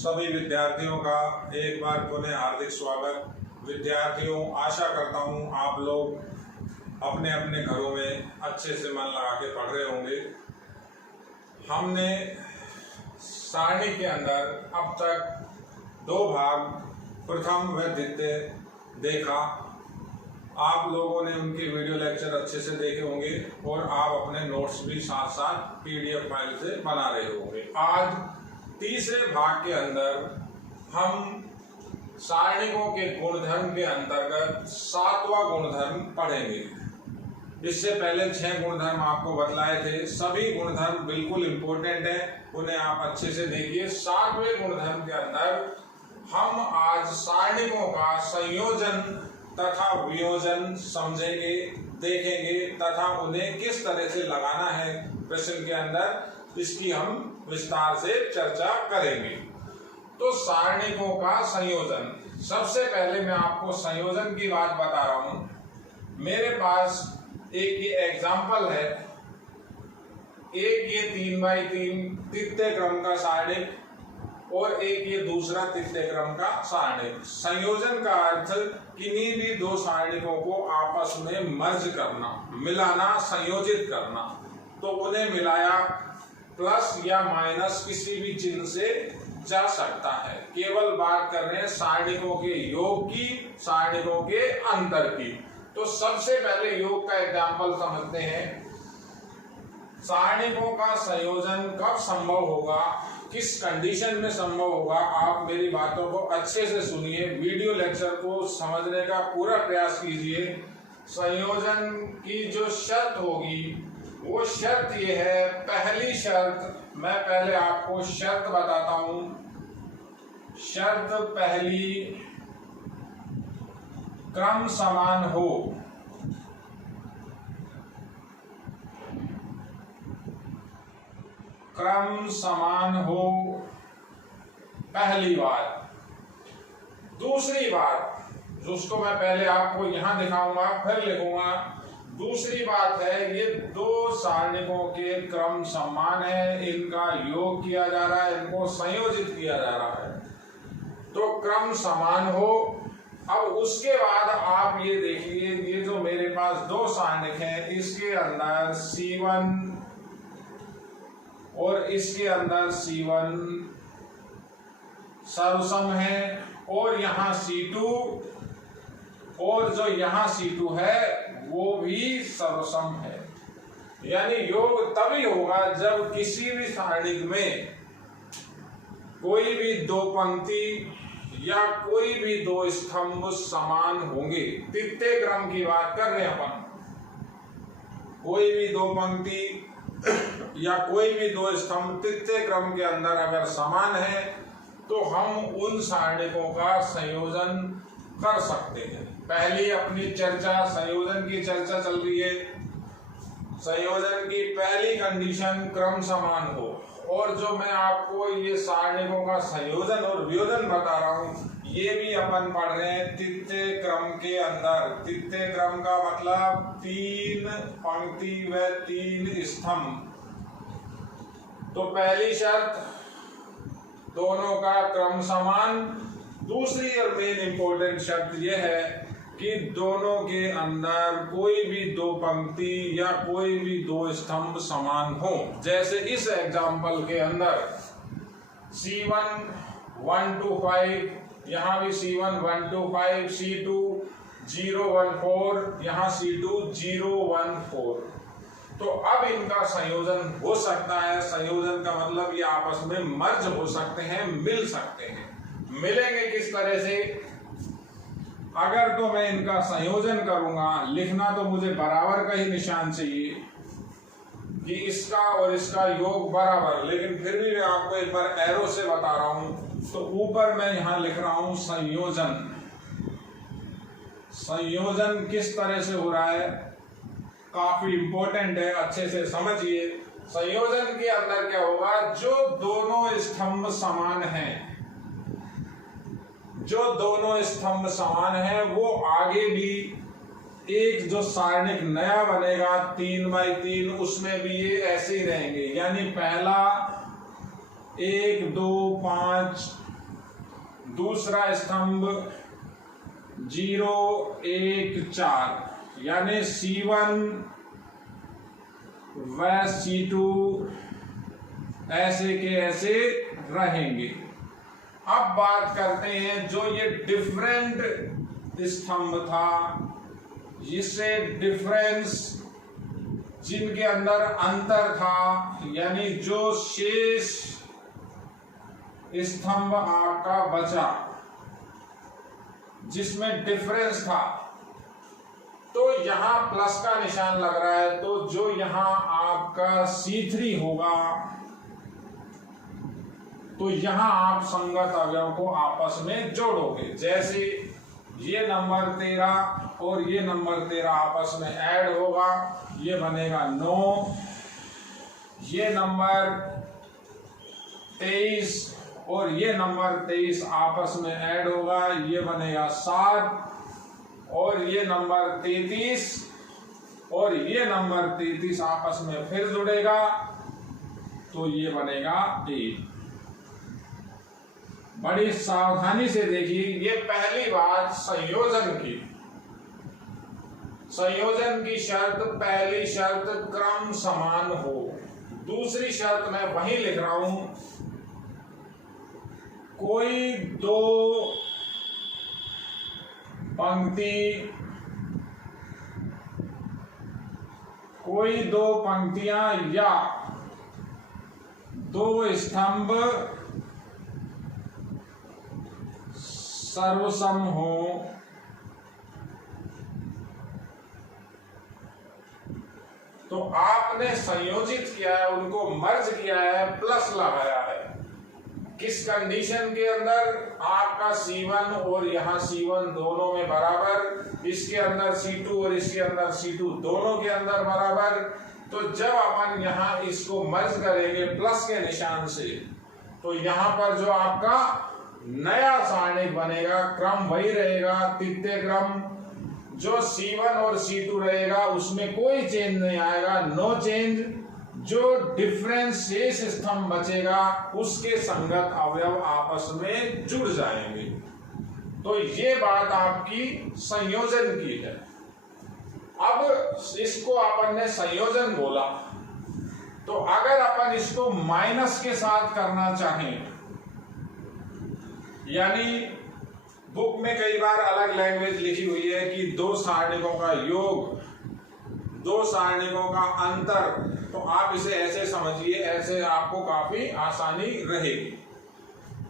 सभी विद्यार्थियों का एक बार पुनः हार्दिक स्वागत। विद्यार्थियों, आशा करता हूँ आप लोग अपने अपने घरों में अच्छे से मन लगा के पढ़ रहे होंगे। हमने सारणी के अंदर अब तक दो भाग प्रथम व द्वितीय देखा। आप लोगों ने उनके वीडियो लेक्चर अच्छे से देखे होंगे और आप अपने नोट्स भी साथ साथ पीडीएफ फाइल से बना रहे होंगे। आज तीसरे भाग के अंदर हम सारणिकों के गुणधर्म के अंतर्गत 7वां गुणधर्म पढ़ेंगे। इससे पहले 6 गुणधर्म आपको बतलाए थे। सभी गुणधर्म बिल्कुल इम्पोर्टेंट है, उन्हें आप अच्छे से देखिए। 7वें गुणधर्म के अंदर हम आज सारणिकों का संयोजन तथा वियोजन समझेंगे, देखेंगे तथा उन्हें किस तरह से लगाना है प्रश्न के अंदर, इसकी हम विस्तार से चर्चा करेंगे। तो सारणिकों का संयोजन, सबसे पहले मैं आपको संयोजन की बात बता रहा हूं। मेरे पास एक ये एग्जाम्पल है, एक ये 3x3 तृतीय क्रम का सारणिक और एक ये दूसरा तृतीय क्रम का सारणिक। संयोजन का अर्थ किन्हीं भी दो सारणिकों को आपस में मर्ज करना, मिलाना, संयोजित करना। तो उन्हें मिलाया प्लस या माइनस किसी भी चिन्ह से जा सकता है। केवल बात कर रहे हैं सारणिकों के योग की, सारणिकों के अंतर की। तो सबसे पहले योग का एग्जाम्पल समझते हैं। सारणिकों का संयोजन कब संभव होगा, किस कंडीशन में संभव होगा, आप मेरी बातों को अच्छे से सुनिए, वीडियो लेक्चर को समझने का पूरा प्रयास कीजिए। संयोजन की जो शर्त होगी वो शर्त ये है, पहली शर्त मैं पहले आपको शर्त बताता हूं। शर्त पहली, क्रम समान हो। क्रम समान हो, पहली बात। दूसरी बात, जिसको मैं पहले आपको यहां दिखाऊंगा फिर लिखूंगा। दूसरी बात है, ये दो सारणिकों के क्रम समान है, इनका योग किया जा रहा है, इनको संयोजित किया जा रहा है, तो क्रम समान हो। अब उसके बाद आप ये देखिए, ये जो मेरे पास दो सारणिक हैं, इसके अंदर C1 और इसके अंदर C1 सर्वसम है और यहाँ C2 और जो यहाँ C2 है वो भी सर्वसम है। यानी योग तभी होगा जब किसी भी सारणिक में कोई भी दो पंक्ति या कोई भी दो स्तंभ समान होंगे। तृतीय क्रम की बात कर रहे हैं अपन। कोई भी दो पंक्ति या कोई भी दो स्तंभ तृतीय क्रम के अंदर अगर समान है तो हम उन सारणिकों का संयोजन कर सकते हैं। पहली अपनी चर्चा संयोजन की चर्चा चल रही है। संयोजन की पहली कंडीशन क्रम समान हो, और जो मैं आपको ये सारणिकों का संयोजन और वियोजन बता रहा हूं, ये भी अपन पढ़ रहे हैं तृतीय क्रम के अंदर। तृतीय क्रम का मतलब 3 पंक्ति व 3 स्तंभ। तो पहली शर्त, दोनों का क्रम समान। दूसरी और मेन इंपॉर्टेंट शर्त यह है कि दोनों के अंदर कोई भी दो पंक्ति या कोई भी दो स्तंभ समान हो। जैसे इस एग्जाम्पल के अंदर C1 1 to 5, यहाँ भी C1 1 to 5, C2 0 1 4, यहाँ C2 0 1 4। तो अब इनका संयोजन हो सकता है। संयोजन का मतलब ये आपस में मर्ज हो सकते हैं, मिल सकते हैं। मिलेंगे किस तरह से? अगर तो मैं इनका संयोजन करूंगा, लिखना तो मुझे बराबर का ही निशान चाहिए कि इसका और इसका योग बराबर, लेकिन फिर भी मैं आपको एक बार एरो से बता रहा हूं। तो ऊपर मैं यहां लिख रहा हूं संयोजन। संयोजन किस तरह से हो रहा है, काफी इंपॉर्टेंट है, अच्छे से समझिए। संयोजन के अंदर क्या होगा, जो दोनों स्तंभ समान हैं, जो दोनों स्तंभ समान हैं, वो आगे भी एक जो सारणिक नया बनेगा 3x3, उसमें भी ये ऐसे ही रहेंगे। यानी पहला 1 2 5 दूसरा स्तंभ 0 1 4 यानी C1 व C2 ऐसे के ऐसे रहेंगे। अब बात करते हैं जो ये डिफरेंट स्तंभ था, जिससे डिफरेंस जिनके अंदर अंतर था, यानी जो शेष स्तंभ आपका बचा जिसमें डिफरेंस था, तो यहां प्लस का निशान लग रहा है, तो जो यहां आपका C3 होगा तो यहां आप संगत अवयव को आपस में जोड़ोगे। जैसे ये नंबर 13 और ये नंबर 13 आपस में ऐड होगा, ये बनेगा 9। ये नंबर 23 और ये नंबर 23 आपस में ऐड होगा, ये बनेगा 7। और ये नंबर 33 और ये नंबर 33 आपस में फिर जुड़ेगा, तो ये बनेगा 1। बड़ी सावधानी से देखिए, ये पहली बात संयोजन की। संयोजन की शर्त, पहली शर्त क्रम समान हो। दूसरी शर्त मैं वही लिख रहा हूं, कोई दो पंक्तियां या दो स्तंभ सर्वसम हो, तो आपने संयोजित किया है, उनको मर्ज किया है, प्लस लगाया है। किस कंडीशन के अंदर? आपका C1 और यहाँ C1 दोनों में बराबर, इसके अंदर C2 और इसके अंदर C2 दोनों के अंदर बराबर। तो जब अपन यहाँ इसको मर्ज करेंगे प्लस के निशान से, तो यहाँ पर जो आपका नया सारणिक बनेगा, क्रम वही रहेगा, तृतीय क्रम। जो C1 और C2 रहेगा उसमें कोई चेंज नहीं आएगा, नो चेंज। जो डिफरेंस शेष स्तंभ बचेगा उसके संगत अवयव आपस में जुड़ जाएंगे। तो ये बात आपकी संयोजन की है। अब इसको अपन ने संयोजन बोला, तो अगर अपन इसको माइनस के साथ करना चाहें, यानी बुक में कई बार अलग लैंग्वेज लिखी हुई है कि दो सारणिकों का योग, दो सारणिकों का अंतर, तो आप इसे ऐसे समझिए, ऐसे आपको काफी आसानी रहेगी।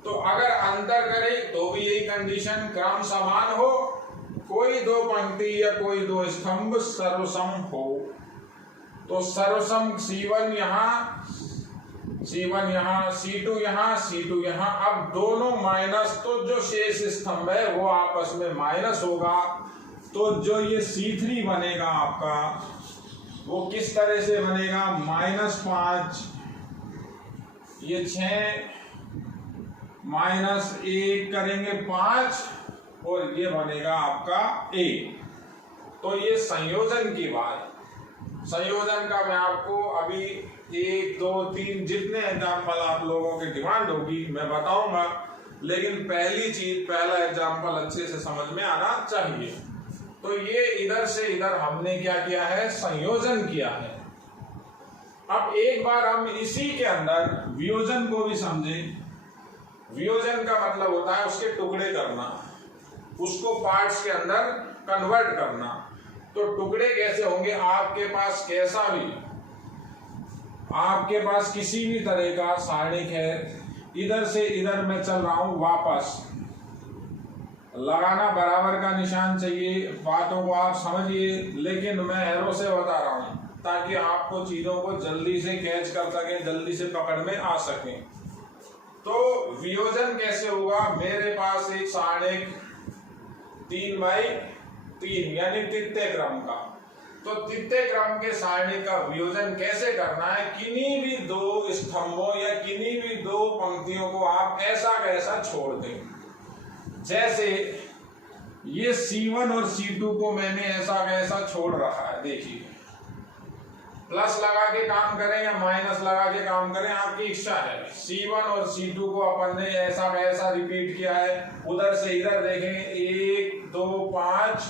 तो अगर अंतर करें तो भी यही कंडीशन, क्रम समान हो, कोई दो पंक्ति या कोई दो स्तंभ सर्वसम हो। तो सर्वसम C1 यहाँ, C1 यहाँ, C2 यहाँ, C2 यहाँ। अब दोनों माइनस, तो जो शेष स्तंभ है वो आपस में माइनस होगा। तो जो ये C3 बनेगा आपका, वो किस तरह से बनेगा? -5, ये 6 -1 करेंगे 5, और ये बनेगा आपका 1। तो ये संयोजन की बात। संयोजन का मैं आपको अभी 1 2 3 जितने एग्जाम्पल आप लोगों की डिमांड होगी मैं बताऊंगा, लेकिन पहली चीज, पहला एग्जाम्पल अच्छे से समझ में आना चाहिए। तो ये इधर से इधर हमने क्या किया है? संयोजन किया है। अब एक बार हम इसी के अंदर वियोजन को भी समझें। वियोजन का मतलब होता है उसके टुकड़े करना, उसको पार्ट्स के अंदर कन्वर्ट करना। तो टुकड़े कैसे होंगे? आपके पास कैसा भी, आपके पास किसी भी तरह का सारणिक है, इधर से इधर मैं चल रहा हूं, वापस लगाना बराबर का निशान चाहिए। बातों को आप समझिए, लेकिन मैं एरो से बता रहा हूं ताकि आपको चीजों को जल्दी से कैच कर सकें, जल्दी से पकड़ में आ सकें। तो वियोजन कैसे होगा? मेरे पास एक सारणिक 3x3 यानी तृतीय क्रम का, तो तृतीय क्रम के सारणी का वियोजन कैसे करना है? किन्हीं भी दो स्तंभों या किन्हीं भी दो पंक्तियों को आप ऐसा कैसा छोड़ दें। जैसे ये C1 और C2 को मैंने ऐसा कैसा छोड़ रखा है, देखिए प्लस लगा के काम करें या माइनस लगा के काम करें, आपकी इच्छा है। C1 और C2 को अपन ने ऐसा वैसा रिपीट किया है। उधर से इधर देखें 1 2 5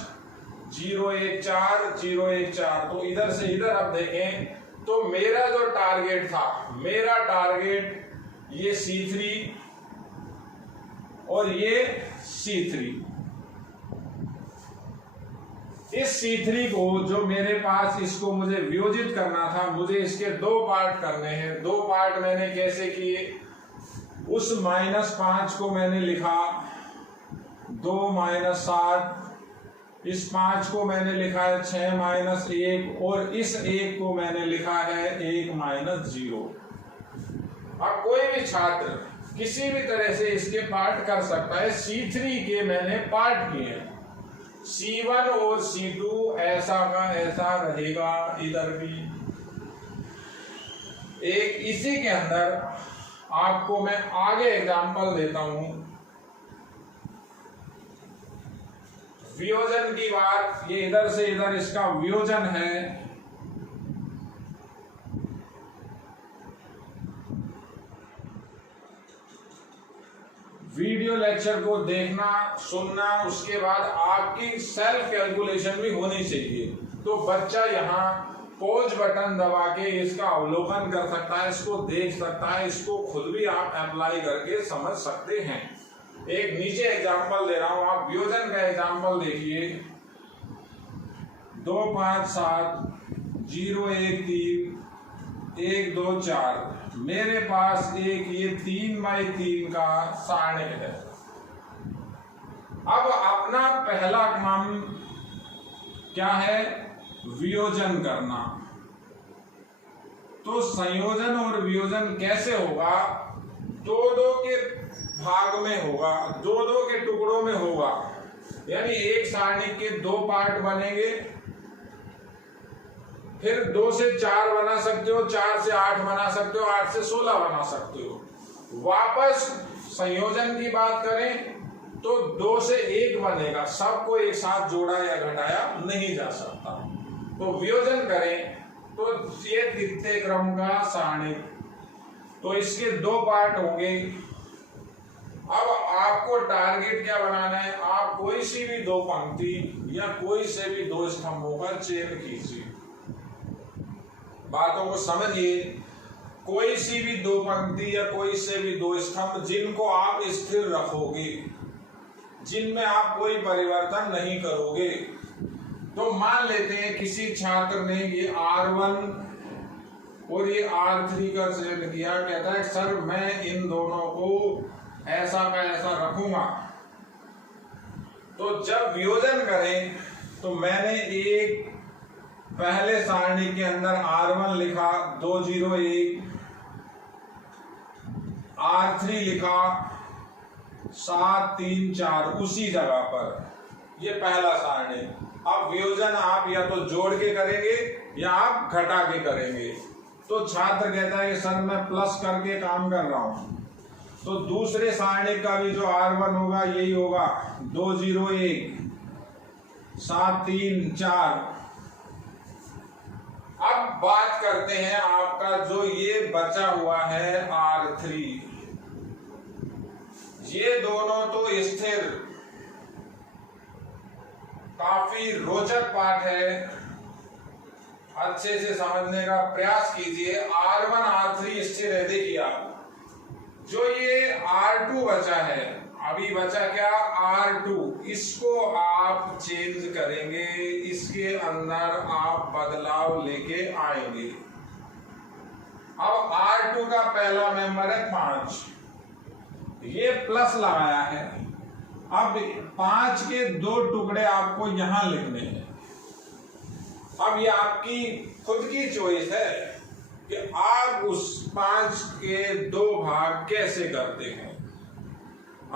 0 1 4 0 1 4, तो इधर से इधर अब देखें तो मेरा जो टारगेट था, मेरा टारगेट ये C3 और ये C3। इस C3 को जो मेरे पास, इसको मुझे वियोजित करना था, मुझे इसके दो पार्ट करने हैं। दो पार्ट मैंने कैसे किए, उस -5 को मैंने लिखा 2 - 7, इस 5 को मैंने लिखा है 6 - 1 और इस 1 को मैंने लिखा है 1 - 0। अब कोई भी छात्र किसी भी तरह से इसके पार्ट कर सकता है। C3 के मैंने पार्ट किए हैं। C1 और C2 ऐसा का ऐसा रहेगा, इधर भी एक। इसी के अंदर आपको मैं आगे एग्जांपल देता हूं। वियोजन की बात, ये इधर से इधर इसका वियोजन है। वीडियो लेक्चर को देखना, सुनना, उसके बाद आपकी सेल्फ कैलकुलेशन भी होनी चाहिए। तो बच्चा यहाँ पॉज बटन दबा के इसका अवलोकन कर सकता है, इसको देख सकता है, इसको खुद भी आप अप्लाई करके समझ सकते हैं। एक नीचे एग्जांपल दे रहा हूं, आप वियोजन का एग्जांपल देखिए। 2 5 7 0 1 3 1 2 4। मेरे पास एक ये 3x3 का सारणी है। अब अपना पहला काम क्या है, वियोजन करना। तो संयोजन और वियोजन कैसे होगा, 2-2 के भाग में होगा, 2-2 के टुकड़ों में होगा। यानी एक सारणी के 2 पार्ट बनेंगे, फिर 2 से 4 बना सकते हो, 4 से 8 बना सकते हो, 8 से 16 बना सकते हो। वापस संयोजन की बात करें तो 2 से 1 बनेगा, सबको एक साथ जोड़ा या घटाया नहीं जा सकता। तो वियोजन करें तो ये द्वितीय क्रम का सारणी, तो इसके 2 पार्ट होंगे। अब आपको टारगेट क्या बनाना है, आप कोई सी भी 2 पंक्ति या कोई से भी 2 स्तंभों का चयन कीजिए। बातों को समझिए। कोई सी भी 2 पंक्ति या कोई से भी 2 स्तंभ जिनको आप स्थिर रखोगे, जिनमें आप कोई परिवर्तन नहीं करोगे। तो मान लेते हैं किसी छात्र ने ये R1 और ये R3 का चयन किया, कहता है सर मैं इन दोनों को ऐसा का ऐसा रखूंगा। तो जब वियोजन करें तो मैंने एक पहले सारणी के अंदर R1 लिखा 2 0 1, R3 लिखा 7 3 4 उसी जगह पर। ये पहला सारणी। अब वियोजन आप या तो जोड़ के करेंगे या आप घटा के करेंगे। तो छात्र कहता है कि सर मैं प्लस करके काम कर रहा हूं, तो दूसरे सारणी का भी जो R1 होगा यही होगा 2 0 1 7 3 4। अब बात करते हैं आपका जो ये बचा हुआ है R3। ये दोनों तो स्थिर, काफी रोचक पाठ है, अच्छे से समझने का प्रयास कीजिए। R1 R3 स्थिर है। देखिए आप जो ये R2 बचा है, अभी बचा क्या R2, इसको आप चेंज करेंगे, इसके अंदर आप बदलाव लेके आएंगे। अब R2 का पहला मेंबर है 5, ये प्लस लगाया है। अब 5 के 2 टुकड़े आपको यहां लिखने हैं। अब ये आपकी खुद की चॉइस है कि आप उस 5 के 2 भाग कैसे करते हैं।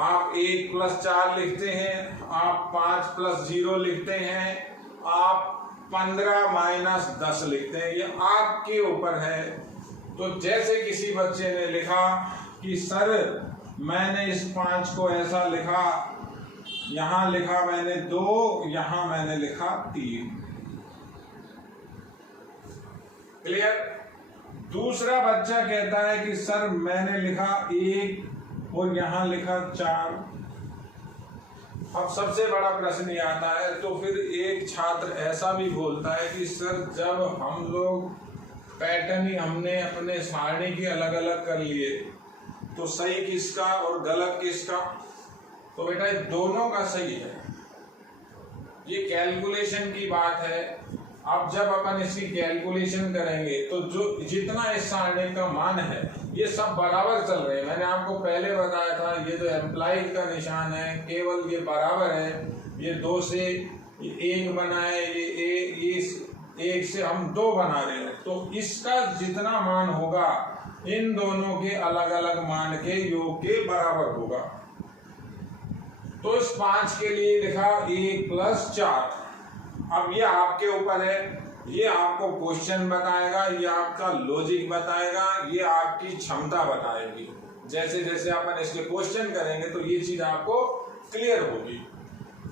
आप 1 + 4 लिखते हैं, आप 5 + 0 लिखते हैं, आप 15 - 10 लिखते हैं, ये आपके ऊपर है। तो जैसे किसी बच्चे ने लिखा कि सर मैंने इस 5 को ऐसा लिखा, यहां लिखा मैंने 2, यहां मैंने लिखा 3। क्लियर। दूसरा बच्चा कहता है कि सर मैंने लिखा 1 और यहां लिखा 4। अब सबसे बड़ा प्रश्न ये आता है, तो फिर एक छात्र ऐसा भी बोलता है कि सर जब हम लोग पैटर्न ही हमने अपने सारणी के अलग अलग कर लिए तो सही किसका और गलत किसका? तो बेटा दोनों का सही है, ये कैलकुलेशन की बात है। अब जब अपन इसकी कैलकुलेशन करेंगे तो जो जितना इस सारणी का मान है ये सब बराबर चल रहे हैं। मैंने आपको पहले बताया था ये जो एम्प्लाइज का निशान है केवल ये बराबर है, ये 2 से 1 बना है, ये 1 से हम 2 बना रहे हैं, तो इसका जितना मान होगा इन दोनों के अलग अलग मान के योग के बराबर होगा। तो इस 5 के लिए लिखा 1 + 4। अब ये आपके ऊपर है, ये आपको क्वेश्चन बताएगा, ये आपका लॉजिक बताएगा, ये आपकी क्षमता बताएगी। जैसे जैसे अपन इसके क्वेश्चन करेंगे तो ये चीज आपको क्लियर होगी।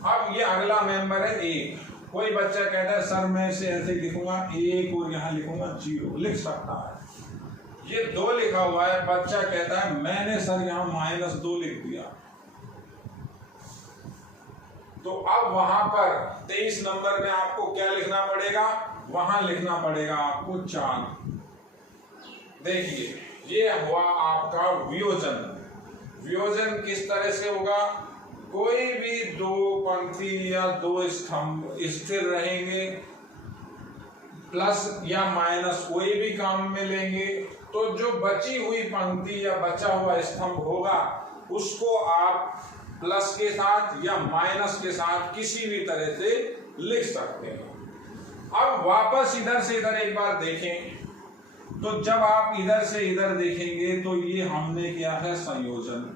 अब ये अगला मेंबर है 1। कोई बच्चा कहता है सर मैं इसे ऐसे लिखूंगा 1 और यहाँ लिखूंगा 0, लिख सकता है। ये 2 लिखा हुआ है, बच्चा कहता है मैंने सर यहाँ -2 लिख दिया। तो अब वहां पर 23 नंबर में आपको क्या लिखना पड़ेगा? वहां लिखना पड़ेगा आपको 4। देखिए ये हुआ आपका वियोजन। वियोजन किस तरह से होगा? कोई भी 2 पंक्ति या 2 स्तंभ स्थिर रहेंगे, प्लस या माइनस कोई भी काम में लेंगे, तो जो बची हुई पंक्ति या बचा हुआ स्तंभ होगा उसको आप प्लस के साथ या माइनस के साथ किसी भी तरह से लिख सकते हैं। अब वापस इधर से इधर एक बार देखें, तो जब आप इधर से इधर देखेंगे तो ये हमने किया है संयोजन।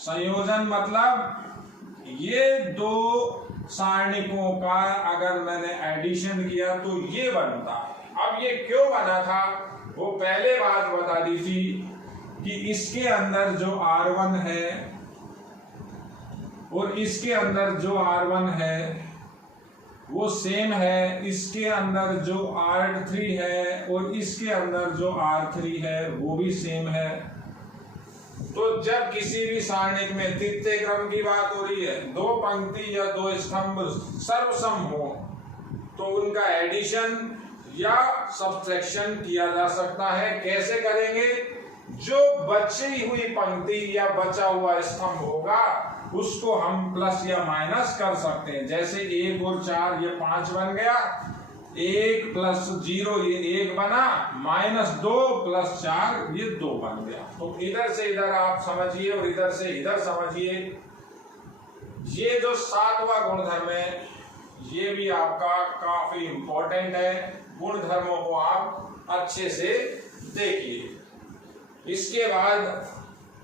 संयोजन मतलब ये 2 सारणिकों का अगर मैंने एडिशन किया तो ये बनता है। अब ये क्यों बना था वो पहले बात बता दी थी कि इसके अंदर जो R1 है और इसके अंदर जो R1 है वो सेम है, इसके अंदर जो R3 है और इसके अंदर जो R3 है वो भी सेम है। तो जब किसी भी सारणिक में तृतीय क्रम की बात हो रही है, 2 पंक्ति या 2 स्तंभ सर्वसम हो तो उनका एडिशन या सब्ट्रैक्शन किया जा सकता है। कैसे करेंगे? जो बची हुई पंक्ति या बचा हुआ स्तंभ होगा उसको हम प्लस या माइनस कर सकते हैं। जैसे 1 और 4 ये 5 बन गया, 1 + 0 ये 1 बना, -2 + 4 ये 2 बन गया। तो इधर से इधर आप समझिए और इधर से इधर समझिए। ये जो 7वां गुणधर्म है ये भी आपका काफी इंपॉर्टेंट है। गुणधर्मों को आप अच्छे से देखिए। इसके बाद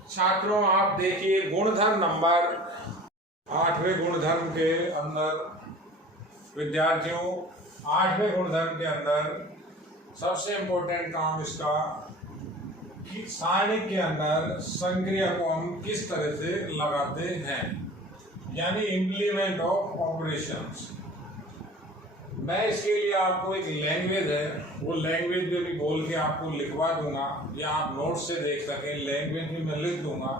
छात्रों आप देखिए गुणधर्म नंबर 8वें गुणधर्म के अंदर विद्यार्थियों 8वें गुणधर्म के अंदर सबसे इंपॉर्टेंट काम इसका कि सारणी के अंदर संक्रिया को हम किस तरह से लगाते हैं, यानी इम्प्लीमेंट ऑफ ऑपरेशंस। मैं इसके लिए आपको एक लैंग्वेज है वो लैंग्वेज भी बोल के आपको लिखवा दूंगा या आप नोट से देख सकें, लैंग्वेज भी मैं लिख दूंगा।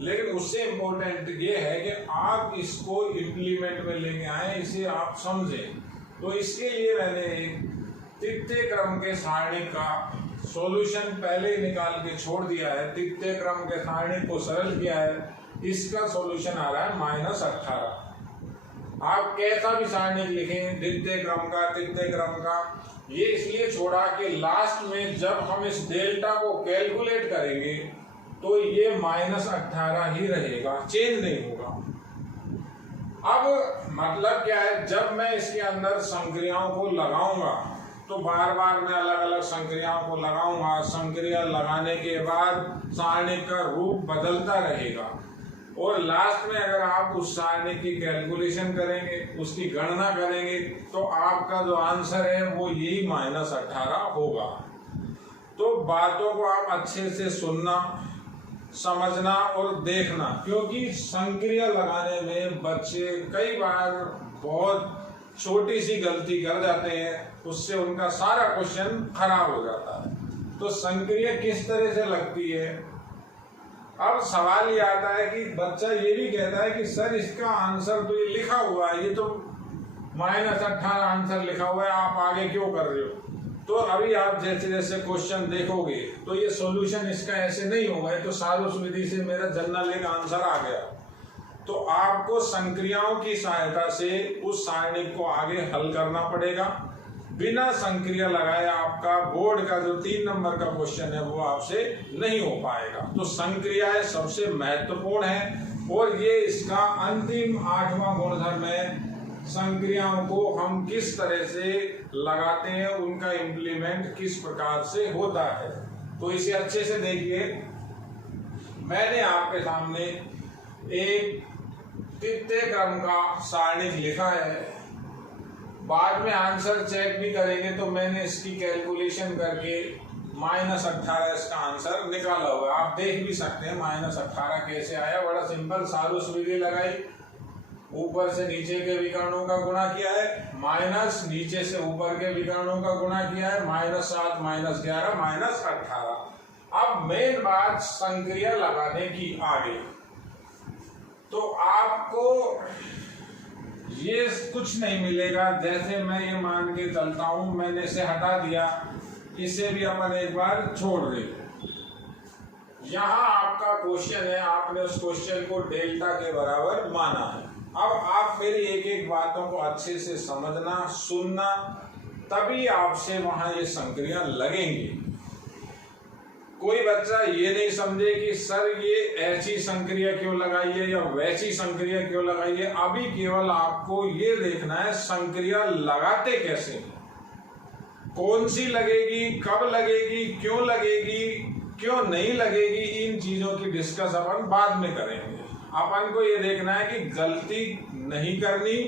लेकिन उससे इम्पोर्टेंट ये है कि आप इसको इम्प्लीमेंट में लेके आए, इसे आप समझें। तो इसके लिए मैंने एक तृतीय क्रम के सारणी का सॉल्यूशन पहले ही निकाल के छोड़ दिया है। तृतीय क्रम के सारणी को सरल किया है, इसका सॉल्यूशन आ रहा है -18। आप कैसा भी सारणिक लिखें द्वितीय क्रम का तृतीय क्रम का, ये इसलिए छोड़ा कि लास्ट में जब हम इस डेल्टा को कैलकुलेट करेंगे तो ये -18 ही रहेगा, चेंज नहीं होगा। अब मतलब क्या है, जब मैं इसके अंदर संक्रियाओं को लगाऊंगा तो बार बार मैं अलग अलग संक्रियाओं को लगाऊंगा। संक्रिया लगाने के बाद सारणी का रूप बदलता रहेगा और लास्ट में अगर आप उस सारणी की कैलकुलेशन करेंगे, उसकी गणना करेंगे तो आपका जो आंसर है वो यही -18 होगा। तो बातों को आप अच्छे से सुनना, समझना और देखना, क्योंकि संक्रिया लगाने में बच्चे कई बार बहुत छोटी सी गलती कर जाते हैं, उससे उनका सारा क्वेश्चन खराब हो जाता है। तो संक्रिया किस तरह से लगती है। अब सवाल ये आता है कि बच्चा ये भी कहता है कि सर इसका आंसर तो ये लिखा हुआ है, ये तो -18 आंसर लिखा हुआ है, आप आगे क्यों कर रहे हो। तो अभी आप जैसे जैसे क्वेश्चन देखोगे तो ये सॉल्यूशन इसका ऐसे नहीं होगा, तो सारोस विधि से मेरा जनरल एक आंसर आ गया। तो आपको संक्रियाओं की सहायता से उस सारणिक को आगे हल करना पड़ेगा। बिना संक्रिया लगाए आपका बोर्ड का जो 3 नंबर का क्वेश्चन है वो आपसे नहीं हो पाएगा। तो संक्रियाएं सबसे महत्वपूर्ण है और ये इसका अंतिम 8वां गुणधर्म है। संक्रियाओं को हम किस तरह से लगाते हैं, उनका इम्प्लीमेंट किस प्रकार से होता है। तो इसे अच्छे से देखिए। मैंने आपके सामने एक तृतीय क्रम का सारणिक लिखा है, बाद में आंसर चेक भी करेंगे तो मैंने इसकी कैलकुलेशन करके -18 इसका आंसर निकाला हुआ है। आप देख भी सकते हैं -18 कैसे आया। बड़ा सिंपल, सारोस विधि लगाई, ऊपर से नीचे के विकर्णों का गुणा किया है, माइनस नीचे से ऊपर के विकर्णों का गुणा किया है, -7 -11 -18। अब मेन बात संक्रिया लगाने की आगे, तो आपको ये कुछ नहीं मिलेगा। जैसे मैं ये मान के चलता हूं, मैंने इसे हटा दिया, इसे भी अपन एक बार छोड़ दे। यहाँ आपका क्वेश्चन है, आपने उस क्वेश्चन को डेल्टा के बराबर माना है। अब आप मेरी एक एक बातों को अच्छे से समझना, सुनना, तभी आपसे वहां ये संक्रिया लगेंगी। कोई बच्चा ये नहीं समझे कि सर ये ऐसी संक्रिया क्यों लगाई है या वैसी संक्रिया क्यों लगाई है। अभी केवल आपको ये देखना है संक्रिया लगाते कैसे हैं, कौन सी लगेगी, कब लगेगी, क्यों नहीं लगेगी। इन चीजों की डिस्कस अपन बाद में करेंगे। अपन को ये देखना है कि गलती नहीं करनी,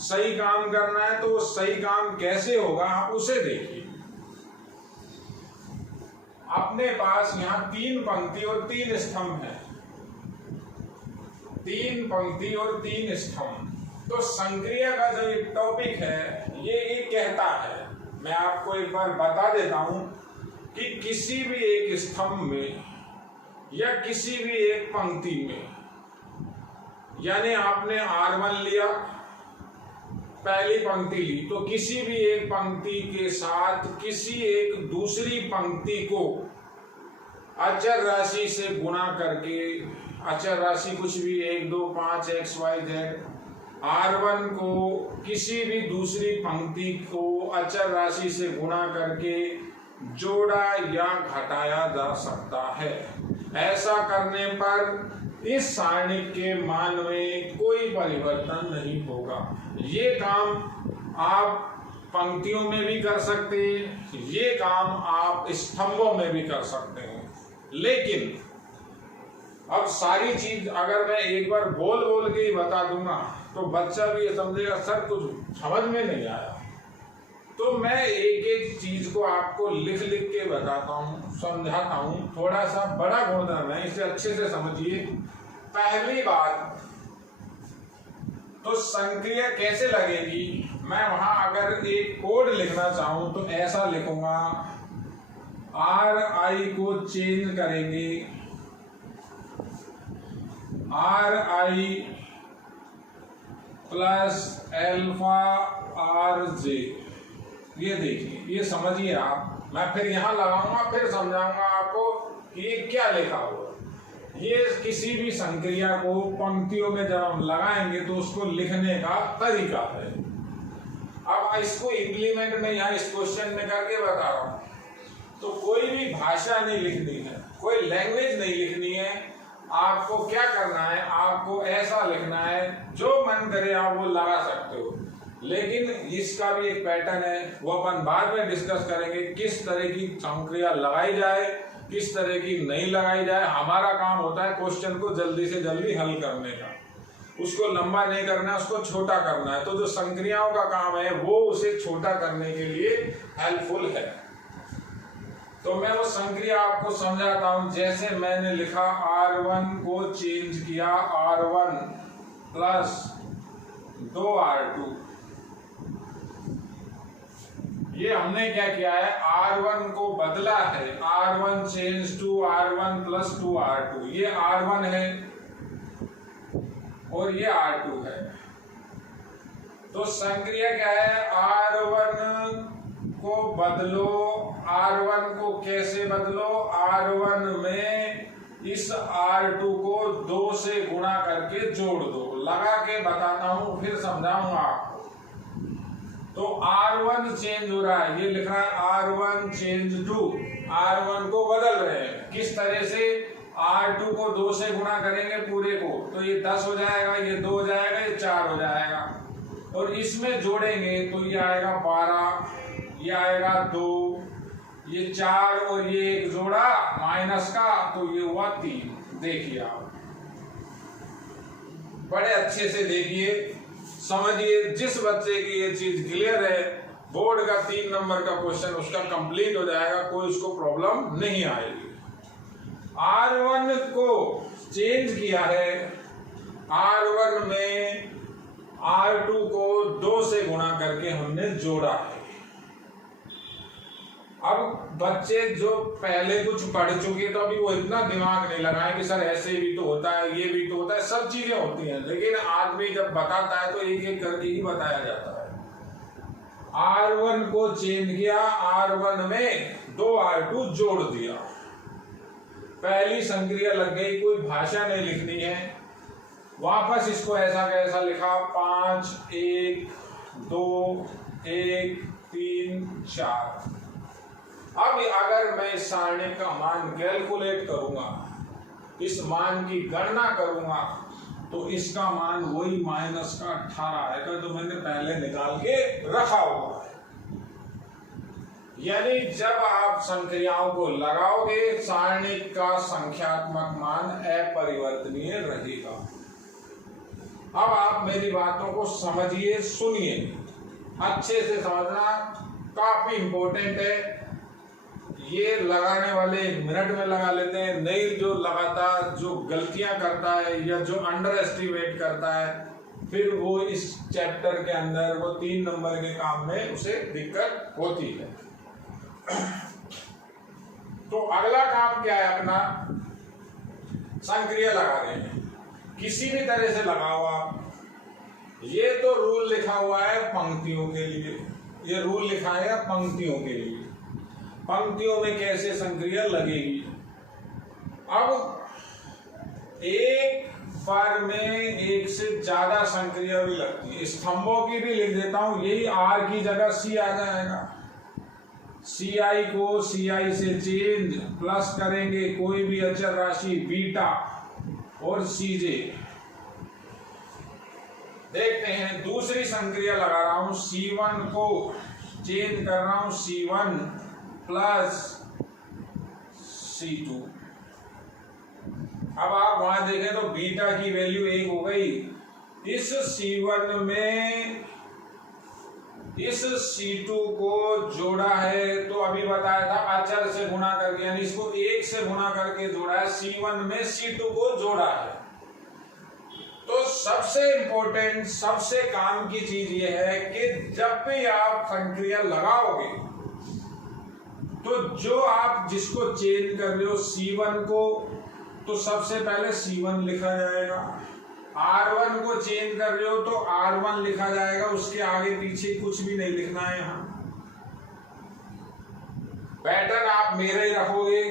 सही काम करना है। तो सही काम कैसे होगा आप उसे देखिए। अपने पास यहाँ 3 पंक्ति और 3 स्तंभ है, 3 पंक्ति और 3 स्तंभ। तो संक्रिया का जो एक टॉपिक है ये कहता है, मैं आपको एक बार बता देता हूं कि किसी भी एक स्तंभ में या किसी भी एक पंक्ति में, यानी आपने R1 लिया, पहली पंक्ति ली, तो किसी भी एक पंक्ति के साथ किसी एक दूसरी पंक्ति को अचर राशि से गुणा करके, अचर राशि कुछ भी 1 2 5 x y z, R1 को किसी भी दूसरी पंक्ति को अचर राशि से गुणा करके जोड़ा या घटाया जा सकता है। ऐसा करने पर इस सारणिक के मान में कोई परिवर्तन नहीं होगा। ये काम आप पंक्तियों में भी कर सकते हैं, ये काम आप स्तंभों में भी कर सकते हैं। लेकिन अब सारी चीज अगर मैं एक बार बोल बोल के ही बता दूंगा तो बच्चा भी ये समझेगा सर कुछ समझ में नहीं आया। तो मैं एक एक चीज को आपको लिख लिख के बताता हूँ, समझाता हूँ। थोड़ा सा बड़ा गुणधर्म है, इसे अच्छे से समझिए। पहली बात तो संक्रिया कैसे लगेगी, मैं वहां अगर एक कोड लिखना चाहूं तो ऐसा लिखूंगा, RI को चेंज करेंगे, RI प्लस अल्फा RJ। ये देखिए, ये समझिए आप। मैं फिर यहां लगाऊंगा, फिर समझाऊंगा आपको कि ये क्या लिखा हुआ। ये किसी भी संक्रिया को पंक्तियों में जब हम लगाएंगे तो उसको लिखने का तरीका है। अब इसको इम्प्लीमेंट में यहाँ इस क्वेश्चन में करके बता रहा हूँ। तो कोई भी भाषा नहीं लिखनी है, कोई लैंग्वेज नहीं लिखनी है। आपको क्या करना है, आपको ऐसा लिखना है, जो मन करे आप वो लगा सकते हो। लेकिन इसका भी एक पैटर्न है, वो अपन बाद में डिस्कस करेंगे। किस तरह की संक्रिया लगाई जाए, किस तरह की नहीं लगाई जाए। हमारा काम होता है क्वेश्चन को जल्दी से जल्दी हल करने का, उसको लंबा नहीं करना है, उसको छोटा करना है। तो जो संक्रियाओं का काम है वो उसे छोटा करने के लिए हेल्पफुल है। तो मैं वो संक्रिया आपको समझाता हूं। जैसे मैंने लिखा R1 को चेंज किया, R1 प्लस 2R2 ये हमने क्या किया है, R1 को बदला है, R1 change to R1 plus 2R2, ये R1 है और ये R2 है। तो संक्रिया क्या है, R1 को बदलो, R1 को कैसे बदलो, R1 में इस R2 को 2 से गुणा करके जोड़ दो, लगा के बताता हूं फिर समझाऊंगा आपको। तो R1 चेंज हो रहा है, ये लिख रहा है R1 चेंज टू, R1 को बदल रहे हैं, किस तरह से, R2 को 2 से गुणा करेंगे पूरे को, तो ये 10 हो जाएगा, ये 2 हो जाएगा, ये 4 हो जाएगा, और इसमें जोड़ेंगे तो ये आएगा 12, ये आएगा 2, ये 4 और ये 1 जोड़ा माइनस का, तो ये हुआ 3। देखिए आप बड़े अच्छे से देखिए, समझिए, जिस बच्चे की ये चीज क्लियर है, बोर्ड का 3 नंबर का क्वेश्चन उसका कंप्लीट हो जाएगा, कोई उसको प्रॉब्लम नहीं आएगी। R1 को चेंज किया है, R1 में R2 को 2 से गुणा करके हमने जोड़ा है। अब बच्चे जो पहले कुछ पढ़ चुके तो अभी वो इतना दिमाग नहीं लगाए कि सर ऐसे भी तो होता है, ये भी तो होता है, सब चीजें होती हैं, लेकिन आदमी जब बताता है तो एक एक करके ही बताया जाता है। R1 को चेंज किया, R1 में 2R2 जोड़ दिया, पहली संक्रिया लग गई, कोई भाषा नहीं लिखनी है, वापस इसको ऐसा कैसा लिखा, 5 1 2 1 3 4। अब अगर मैं इस सारणी का मान कैलकुलेट करूंगा, इस मान की गणना करूंगा, तो इसका मान वही माइनस का 18 आएगा जो मैंने पहले निकाल के रखा हुआ है। यानी जब आप संक्रियाओं को लगाओगे, सारणी का संख्यात्मक मान अपरिवर्तनीय रहेगा। अब आप मेरी बातों को समझिए, सुनिए, अच्छे से समझना, काफी इंपॉर्टेंट है। ये लगाने वाले 1 मिनट में लगा लेते हैं, नहीं जो लगातार जो गलतियां करता है या जो अंडर एस्टिमेट करता है, फिर वो इस चैप्टर के अंदर वो 3 नंबर के काम में उसे दिक्कत होती है। तो अगला काम क्या है अपना, संक्रिया लगा रहे हैं, किसी भी तरह से लगाओ आप। ये तो रूल लिखा हुआ है पंक्तियों के लिए, ये रूल लिखा है पंक्तियों के लिए, पंक्तियों में कैसे संक्रिया लगेगी। अब एक बार में एक से ज्यादा संक्रिया भी लगती है, स्तंभों की भी लिख देता हूं, यही R की जगह C आ जाएगा। CI को CI से चेंज, प्लस करेंगे कोई भी अचर राशि बीटा और CJ। देखते हैं, दूसरी संक्रिया लगा रहा हूं, C1 को चेंज कर रहा हूं C1 प्लस C2। अब आप वहां देखें तो बीटा की वैल्यू 1 हो गई, इस C1 में इस C2 को जोड़ा है, तो अभी बताया था अचर से गुणा करके, यानी इसको 1 से गुणा करके जोड़ा है, C1 में C2 को जोड़ा है। तो सबसे इंपॉर्टेंट, सबसे काम की चीज यह है कि जब भी आप संक्रिया लगाओगे तो जो आप जिसको चेंज कर रहे हो C1 को, तो सबसे पहले C1 लिखा जाएगा। R1 को चेंज कर रहे हो तो R1 लिखा जाएगा, उसके आगे पीछे कुछ भी नहीं लिखना है। यहां पैटर्न आप मेरे ही रखोगे,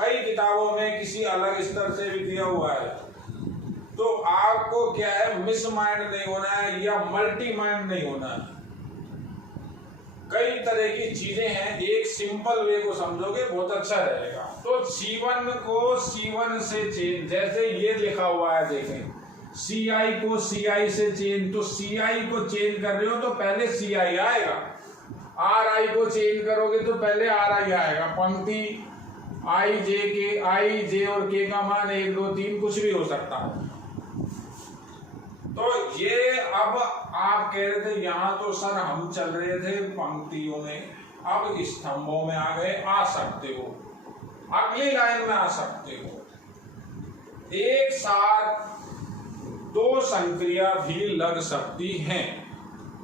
कई किताबों में किसी अलग स्तर से भी दिया हुआ है, तो आपको क्या है, मिस माइंड नहीं होना है या मल्टी माइंड नहीं होना है। कई तरह की चीजें हैं, एक सिंपल वे को समझोगे बहुत अच्छा रहेगा। तो C1 को C1 से चेंज, जैसे ये लिखा हुआ है देखें, CI को CI से चेंज, तो CI को चेंज कर रहे हो तो पहले CI आएगा, RI को चेंज करोगे तो पहले RI आएगा। पंक्ति I J के, I J और K का मान 1 2 3 कुछ भी हो सकता है। तो ये अब आप कह रहे थे यहां तो सर हम चल रहे थे पंक्तियों में, अब स्तंभों में आ गए, आ सकते हो, अगली लाइन में आ सकते हो। एक साथ 2 संक्रिया भी लग सकती हैं,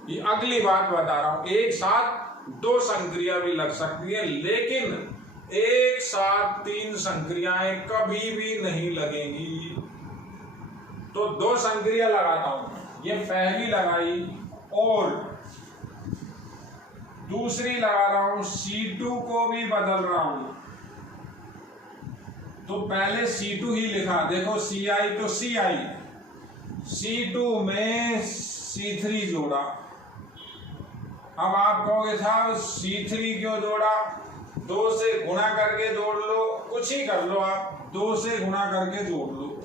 ये अगली बात बता रहा हूं, एक साथ 2 संक्रिया भी लग सकती है, लेकिन एक साथ 3 संक्रियाएं कभी भी नहीं लगेंगी। तो 2 संक्रिया लगाता हूं, ये पहली लगाई और दूसरी लगा रहा हूं, C2 को भी बदल रहा हूं। तो पहले C2 ही लिखा, देखो Ci तो Ci, C2 में C3 जोड़ा। अब आप कहोगे साहब C3 क्यों जोड़ा? 2 से गुणा करके जोड़ लो, कुछ ही कर लो, आप 2 से गुणा करके जोड़ लो।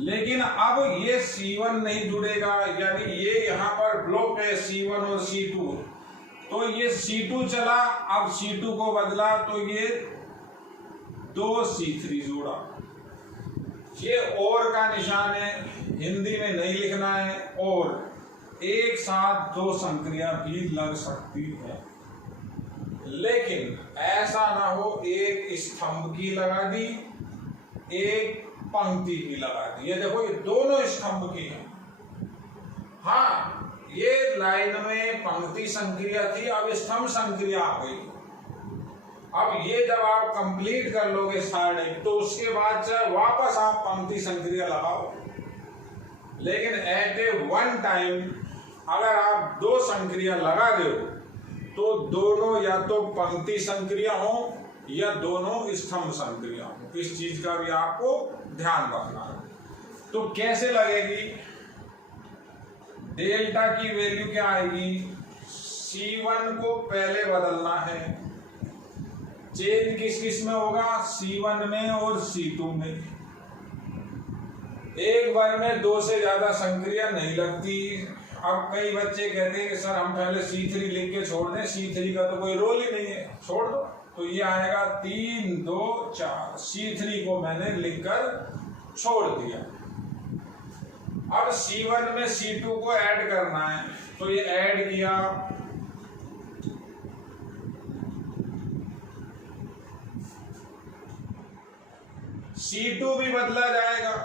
लेकिन अब ये C1 नहीं जुड़ेगा, यानी ये यहां पर ब्लॉक है C1 और C2, तो ये C2 चला, अब C2 को बदला तो ये 2 C3 जोड़ा। ये और का निशान है, हिंदी में नहीं लिखना है। और एक साथ 2 संक्रिया भी लग सकती है, लेकिन ऐसा ना हो एक स्तंभ की लगा दी, एक पंक्ति की लगा दी। ये देखो ये दोनों स्तंभ की हैं। हाँ, ये लाइन में पंक्ति संक्रिया थी, अब स्तंभ संक्रिया आ गई। अब ये जब आप कंप्लीट कर लोगे सारणी, तो उसके बाद चाहे वापस आप पंक्ति संक्रिया लगाओ, लेकिन एट ए वन टाइम अगर आप 2 संक्रिया लगा रहे हो तो दोनों या तो पंक्ति संक्रिया हो या दोनों स्तंभ संक्रिया हो। इस चीज का भी आपको ध्यान रखना है। तो कैसे लगेगी? डेल्टा की वैल्यू क्या आएगी? C1 को पहले बदलना है। चेंज किस किस में होगा? C1 में और C2 में। एक बार में 2 से ज्यादा संक्रिया नहीं लगती। अब कई बच्चे कहते हैं कि सर हम पहले C3 लिख के छोड़ दें, C3 का तो कोई रोल ही नहीं है, छोड़ दो। तो ये आएगा 3 2 4, C3 को मैंने लिखकर छोड़ दिया। अब C1 में C2 को ऐड करना है, तो ये ऐड किया, C2 भी बदला जाएगा।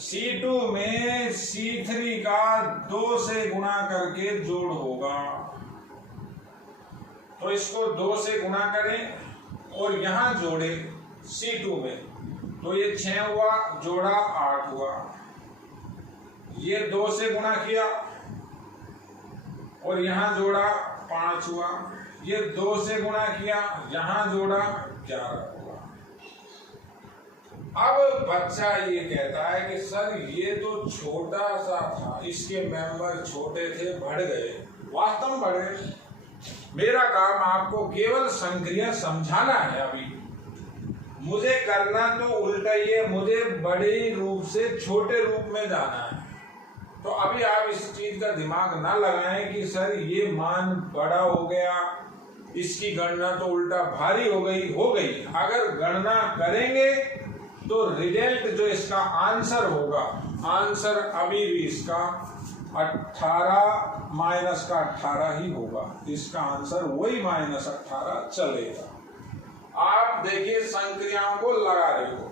C2 में C3 का 2 से गुणा करके जोड़ होगा, तो इसको 2 से गुणा करें और यहां जोड़े C2 में, तो ये 6 हुआ, जोड़ा 8 हुआ। ये 2 से गुणा किया और यहां जोड़ा 5 हुआ। ये 2 से गुणा किया, यहां जोड़ा 11 हुआ। अब बच्चा ये कहता है कि सर ये तो छोटा सा था, इसके मेंबर छोटे थे, बढ़ गए। वास्तव में बढ़े। मेरा काम आपको केवल संक्रिया समझाना है। अभी मुझे करना तो उल्टा ही है, मुझे बड़े रूप से छोटे रूप में जाना है। तो अभी आप इस चीज का दिमाग ना लगाएं कि सर ये मान बड़ा हो गया, इसकी गणना तो उल्टा भारी हो गई। अगर गणना करेंगे तो रिजल्ट जो इसका आंसर होगा, आंसर अभी भी इसका 18 माइनस का 18 ही होगा। इसका आंसर वही -18 चलेगा। आप देखिए संक्रियाओं को लगा रहे हो,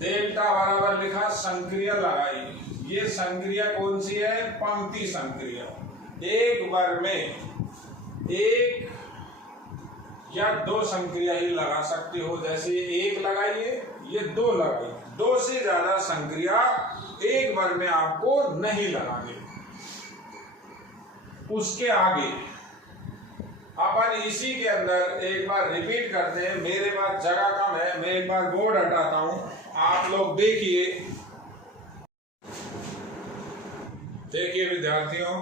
डेल्टा बराबर लिखा, संक्रिया लगाई। ये संक्रिया कौन सी है? पंक्ति संक्रिया। एक बार में 1 या 2 संक्रिया ही लगा सकते हो। जैसे 1 लगाइए, ये 2 लगाइए। 2 से ज्यादा संक्रिया एक बार में आपको नहीं लगाने। उसके आगे अपन इसी के अंदर एक बार रिपीट करते हैं। मेरे पास जगह कम है, मैं एक बार बोर्ड हटाता हूं, आप लोग देखिए विद्यार्थियों,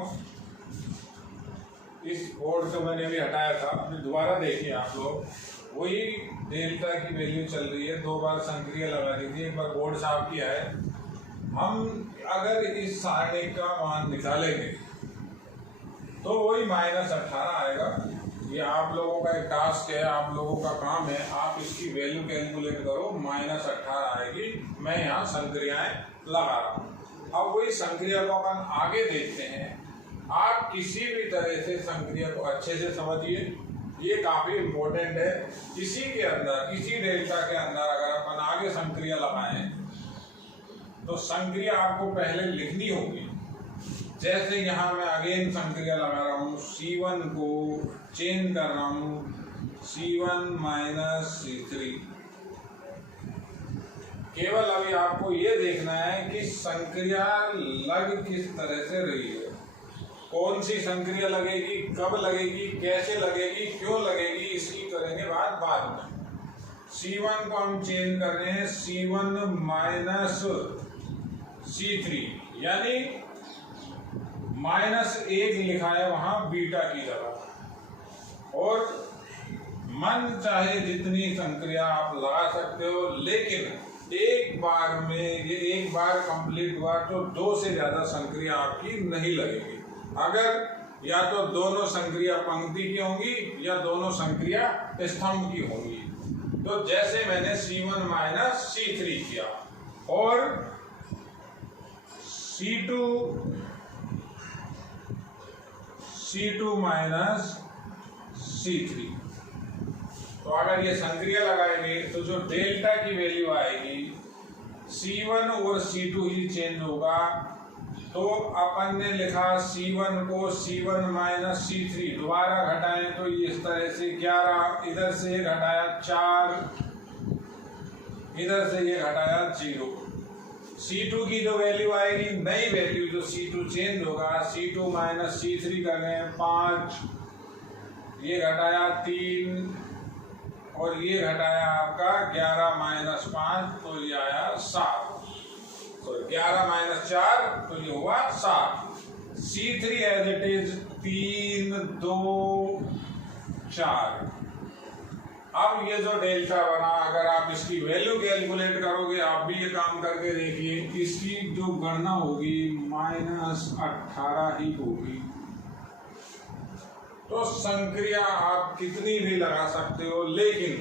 इस बोर्ड को मैंने भी हटाया था, अभी दोबारा देखिए आप लोग। वही डेल्टा की वैल्यू चल रही है, 2 बार संक्रिया लगा दी थी, एक बार बोर्ड साफ किया है। हम अगर इस सारणी का मान निकालेंगे तो वही -18 आएगा। ये आप लोगों का एक टास्क है, आप लोगों का काम है, आप इसकी वैल्यू कैलकुलेट करो, -18 आएगी। मैं यहाँ संक्रियाएं लगा रहा हूँ। अब वही संक्रिया को अपन आगे देखते हैं। आप किसी भी तरह से संक्रिया को अच्छे से समझिए, ये काफी इम्पोर्टेंट है। इसी के अंदर, इसी डेल्टा के अंदर अगर अपन आगे संक्रिया लगाएं तो संक्रिया आपको पहले लिखनी होगी। जैसे यहाँ मैं अगेन संक्रिया लगा रहा हूँ, C1 को चेंज कर रहा हूँ C1 माइनस C3। केवल अभी आपको ये देखना है कि संक्रिया लग किस तरह से रही है, कौन सी संक्रिया लगेगी, कब लगेगी, कैसे लगेगी, क्यों लगेगी, इसकी करेंगे बात बाद में। C1 को हम चेंज कर रहे हैं C1 माइनस C3, यानी -1 लिखा है वहां बीटा की जगह, और मन चाहे जितनी संक्रिया आप लगा सकते हो, लेकिन एक बार में ये एक बार कंप्लीट हुआ तो 2 से ज्यादा संक्रिया आपकी नहीं लगेगी। अगर या तो दोनों संक्रिया पंक्ति की होंगी या दोनों संक्रिया स्तंभ की होंगी। तो जैसे मैंने C1 माइनस C3 किया और C2 माइनस C3, तो अगर ये संक्रिया लगाएंगे तो जो डेल्टा की वैल्यू आएगी C1 और C2 ही चेंज होगा। तो अपन ने लिखा C1 को C1 माइनस C3, दोबारा घटाएं तो इस तरह से 11, इधर से ये घटाया 4, इधर से ये घटाया 0। C2 की जो वैल्यू आएगी, नई वैल्यू जो C2 चेंज होगा, C2 माइनस C3 कर रहे हैं 5, ये घटाया 3 और ये घटाया आपका 11 माइनस 5, तो ये आया 7। तो 11 माइनस 4 तो ये हुआ 7। C3 as it is 3, 2, 4। अब ये जो डेल्टा बना, अगर आप इसकी वैल्यू कैलकुलेट करोगे, आप भी ये काम करके देखिए, इसकी जो गणना होगी -18 ही होगी। तो संक्रिया आप कितनी भी लगा सकते हो, लेकिन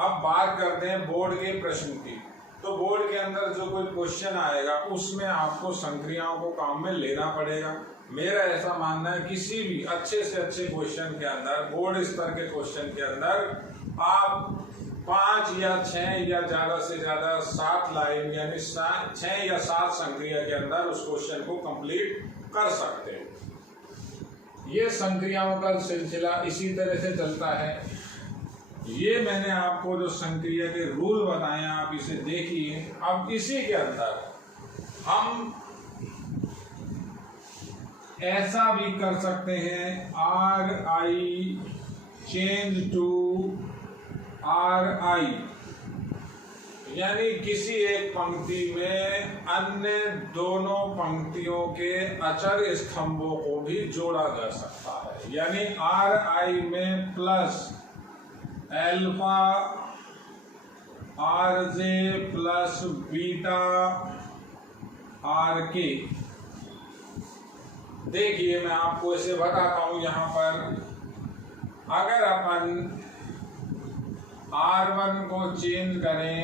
अब बात करते हैं बोर्ड के प्रश्न की। तो बोर्ड के अंदर जो कोई क्वेश्चन आएगा उसमें आपको संक्रियाओं को काम में लेना पड़ेगा। मेरा ऐसा मानना है किसी भी अच्छे से अच्छे क्वेश्चन के अंदर, बोर्ड स्तर के क्वेश्चन के अंदर आप 5 या 6 या ज्यादा से ज्यादा 7 लाइन यानी 6 या 7 संक्रिया के अंदर उस क्वेश्चन को कंप्लीट कर सकते हैं। ये संक्रियाओं का सिलसिला इसी तरह से चलता है। ये मैंने आपको जो संक्रिया के रूल बताए आप इसे देखिए। अब इसी के अंदर हम ऐसा भी कर सकते हैं, RI चेंज टू RI, यानी किसी एक पंक्ति में अन्य दोनों पंक्तियों के अचर स्तंभों को भी जोड़ा जा सकता है। यानी RI में plus alpha RJ plus beta RK। देखिए मैं आपको इसे बताता हूं। यहाँ पर अगर अपन R1 को चेंज करें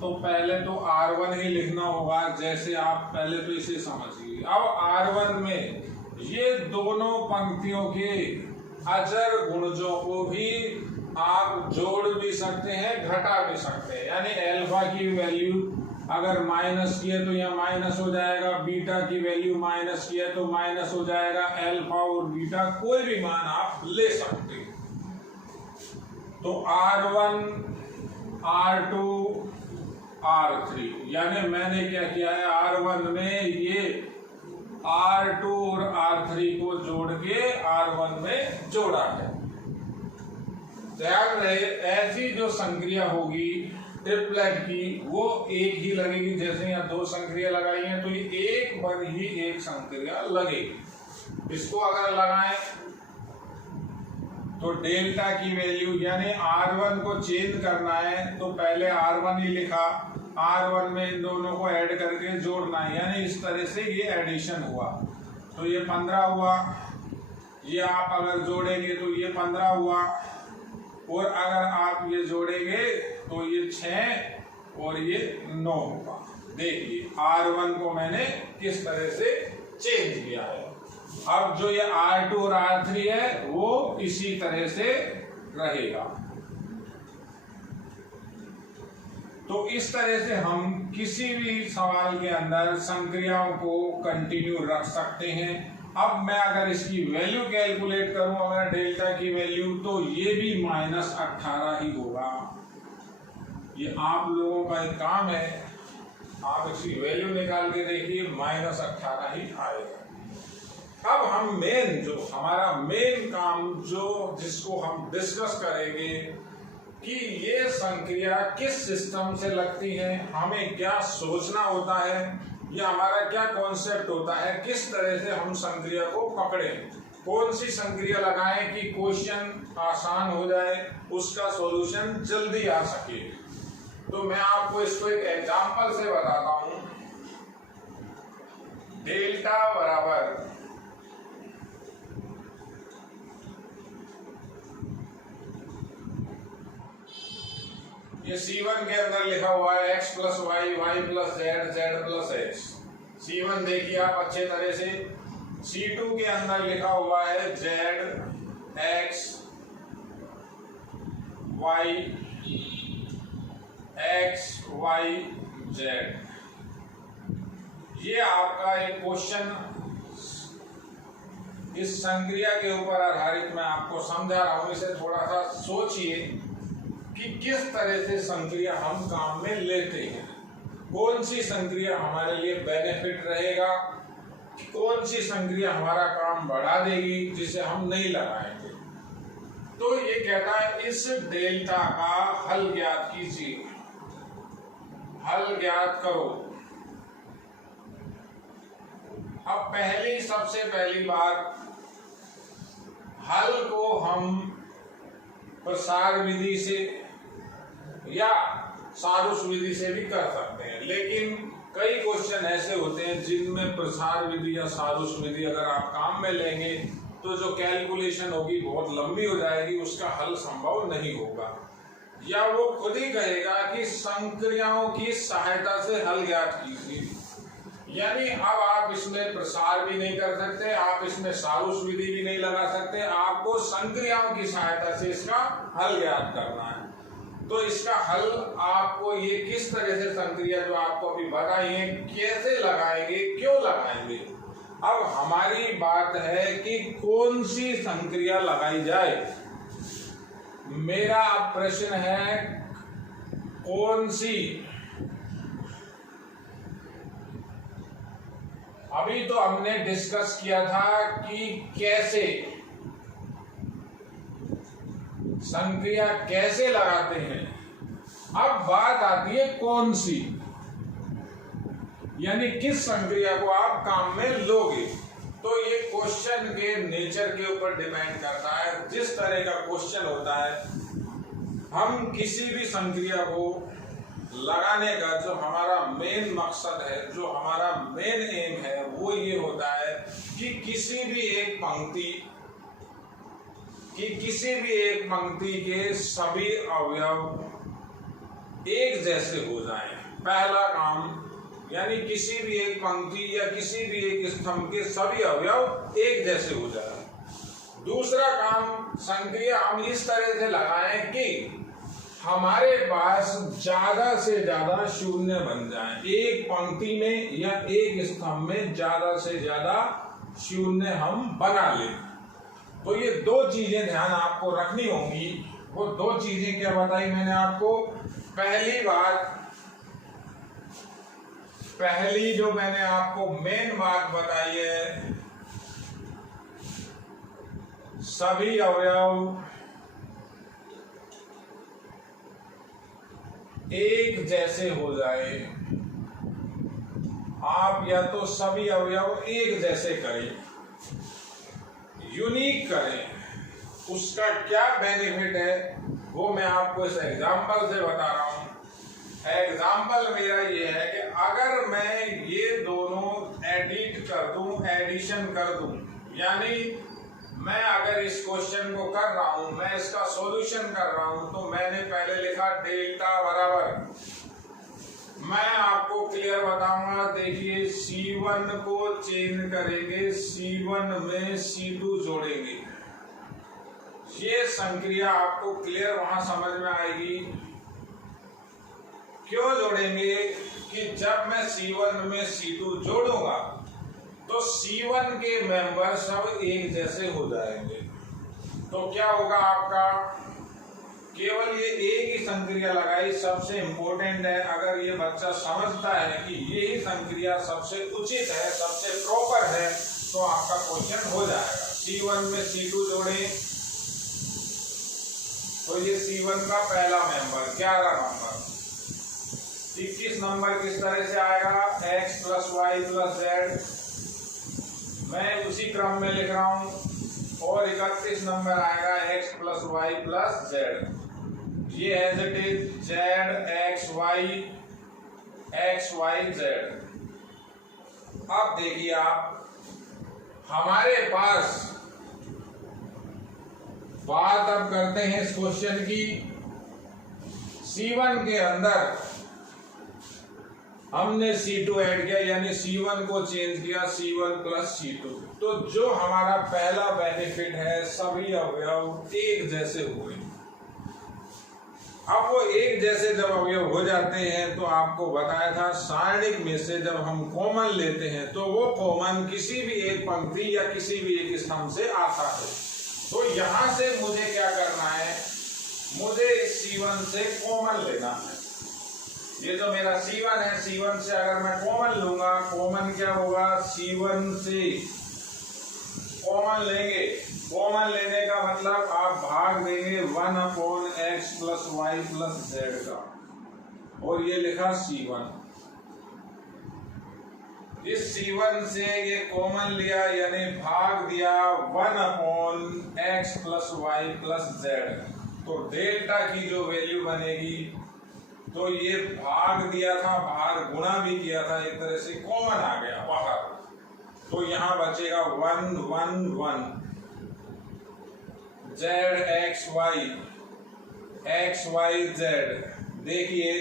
तो पहले तो R1 ही लिखना होगा। जैसे आप पहले तो इसे समझिए। अब R1 में ये दोनों पंक्तियों के अचर गुणजों को भी आप जोड़ भी सकते हैं, घटा भी सकते हैं। यानी अल्फा की वैल्यू अगर माइनस की है तो यहाँ माइनस हो जाएगा, बीटा की वैल्यू माइनस की है तो माइनस हो जाएगा। अल्फा और बीटा कोई भी मान आप ले सकते हैं। तो R1, R2, R3, यानी मैंने क्या किया है, R1 में ये R2 और R3 को जोड़ के R1 में जोड़ा है। ध्यान रहे ऐसी जो संक्रिया होगी ट्रिपलेट की वो एक ही लगेगी। जैसे यहाँ 2 संक्रिया लगाई हैं तो ये एक बार ही एक संक्रिया लगेगी। इसको अगर लगाएं तो डेल्टा की वैल्यू यानी R1 को चेंज करना है तो पहले R1 ही लिखा, R1 में इन दोनों को ऐड करके जोड़ना है। यानी इस तरह से ये एडिशन हुआ तो ये 15 हुआ। ये आप अगर जोड़ेंगे तो ये 15 हुआ, और अगर आप ये जोड़ेंगे तो ये 6 और ये 9 होगा। देखिए R1 को मैंने किस तरह से चेंज किया है। अब जो ये R2 और R3 है वो इसी तरह से रहेगा। तो इस तरह से हम किसी भी सवाल के अंदर संक्रियाओं को कंटिन्यू रख सकते हैं। अब मैं अगर इसकी वैल्यू कैलकुलेट करूं, अगर डेल्टा की वैल्यू, तो ये भी -18 ही होगा। ये आप लोगों का एक काम है, आप इसकी वैल्यू निकाल के देखिए, -18 ही आएगा। अब हम जो हमारा मेन काम जिसको हम डिस्कस करेंगे कि ये संक्रिया किस सिस्टम से लगती है, हमें क्या सोचना होता है, या हमारा क्या कॉन्सेप्ट होता है, किस तरह से हम संक्रिया को पकड़ें, कौन सी संक्रिया लगाएं कि क्वेश्चन आसान हो जाए, उसका सॉल्यूशन जल्दी आ सके। तो मैं आपको इसको एक एग्जांपल से बताता हूं। डेल्टा बराबर ये C1 के अंदर लिखा हुआ है x plus y, y plus z, z plus x. C1 देखिए आप अच्छे तरह से। C2 के अंदर लिखा हुआ है z x y, x Y Z. ये आपका एक क्वेश्चन इस संक्रिया के ऊपर आधारित मैं आपको समझा रहा हूं। इसे थोड़ा सा सोचिए कि किस तरह से संक्रिया हम काम में लेते हैं, कौन सी संक्रिया हमारे लिए बेनिफिट रहेगा, कौन सी संक्रिया हमारा काम बढ़ा देगी जिसे हम नहीं लगाएंगे। तो ये कहता है इस डेल्टा का हल ज्ञात कीजिए, हल ज्ञात करो। अब सबसे पहली बात, हल को हम प्रसार विधि से या सारूस विधि से भी कर सकते हैं, लेकिन कई क्वेश्चन ऐसे होते हैं जिनमें प्रसार विधि या सारूस विधि अगर आप काम में लेंगे तो जो कैलकुलेशन होगी बहुत लंबी हो जाएगी, उसका हल संभव नहीं होगा, या वो खुद ही कहेगा कि संक्रियाओं की सहायता से हल ज्ञात कीजिए। यानी अब आप इसमें प्रसार भी नहीं कर सकते, आप इसमें सारूस विधि भी नहीं लगा सकते, आपको संक्रियाओं की सहायता से इसका हल ज्ञात करना है। तो इसका हल आपको ये किस तरह से संक्रिया जो आपको अभी बताई है कैसे लगाएंगे, क्यों लगाएंगे। अब हमारी बात है कि कौन सी संक्रिया लगाई जाए। मेरा प्रश्न है कौन सी। अभी तो हमने डिस्कस किया था कि कैसे संक्रिया कैसे लगाते हैं, अब बात आती है कौन सी, यानी किस संक्रिया को आप काम में लोगे। तो ये क्वेश्चन के नेचर के ऊपर डिपेंड करता है। जिस तरह का क्वेश्चन होता है, हम किसी भी संक्रिया को लगाने का जो हमारा मेन मकसद है, जो हमारा मेन एम है, वो ये होता है कि किसी भी एक पंक्ति के सभी अवयव एक जैसे हो जाएं। पहला काम, यानी किसी भी एक पंक्ति या किसी भी एक स्तंभ के सभी अवयव एक जैसे हो जाए। दूसरा काम, संक्रिया हम इस तरह से लगाएं कि हमारे पास ज्यादा से ज्यादा शून्य बन जाए। एक पंक्ति में या एक स्तंभ में ज्यादा से ज्यादा शून्य हम बना लें। तो ये दो चीजें ध्यान आपको रखनी होंगी। वो दो चीजें क्या बताई मैंने आपको। पहली जो मैंने आपको मेन बात बताई है, सभी अवयव एक जैसे हो जाए। आप या तो सभी अवयव एक जैसे करें, यूनिक करें। उसका क्या बेनिफिट है वो मैं आपको इस एग्जांपल से बता रहा हूं। एग्जाम्पल मेरा ये है कि अगर मैं ये दोनों एडिशन कर दूं, यानी मैं अगर इस क्वेश्चन को कर रहा हूं, मैं इसका सॉल्यूशन कर रहा हूं, तो मैंने पहले लिखा डेल्टा बराबर, मैं आपको क्लियर बताऊंगा। देखिए C1 को चेंज करेंगे, C1 में C2 जोड़ेंगे। ये संक्रिया आपको क्लियर वहां समझ में आएगी क्यों जोड़ेंगे कि जब मैं C1 में C2 जोड़ूंगा तो C1 के मेंबर सब एक जैसे हो जाएंगे। तो क्या होगा आपका, केवल ये एक ही संक्रिया लगाई सबसे इंपॉर्टेंट है। अगर ये बच्चा समझता है कि यही संक्रिया सबसे उचित है, सबसे प्रॉपर है, तो आपका क्वेश्चन हो जाएगा। C1 में C2 जोड़े तो ये C1 का पहला मेंबर 11 नंबर, 21 नंबर किस तरह से आएगा, x plus Y plus z, मैं उसी क्रम में लिख रहा हूं, और 31 नंबर आएगा x plus Y plus Z. ये as it is Z x Y Z. अब देखिए आप, हमारे पास बात अब करते हैं इस क्वेश्चन की। C1 के अंदर हमने C2 ऐड किया, यानी C1 को चेंज किया C1 प्लस C2। तो जो हमारा पहला बेनिफिट है, सभी अवयव एक जैसे हुए। अब वो एक जैसे जब अवयव हो जाते हैं तो आपको बताया था सारणिक में से जब हम कॉमन लेते हैं तो वो कॉमन किसी भी एक पंक्ति या किसी भी एक स्तंभ से आता है। तो यहां से मुझे क्या करना है, मुझे इस C1 से कॉमन लेना है। ये जो मेरा C1 है, C1 से अगर मैं कॉमन लूंगा, कॉमन क्या होगा, C1 से कॉमन लेंगे। कॉमन लेने का मतलब आप भाग देंगे 1/x plus Y plus Z का, और ये लिखा C1। इस C1 से ये कॉमन लिया, यानी भाग दिया 1/x plus Y plus z. तो डेल्टा की जो वैल्यू बनेगी, तो ये भाग दिया था, बाहर गुणा भी किया था, एक तरह से कॉमन आ गया बाहर, तो यहां बचेगा 1 1 1 जेड एक्स वाई जेड। देखिए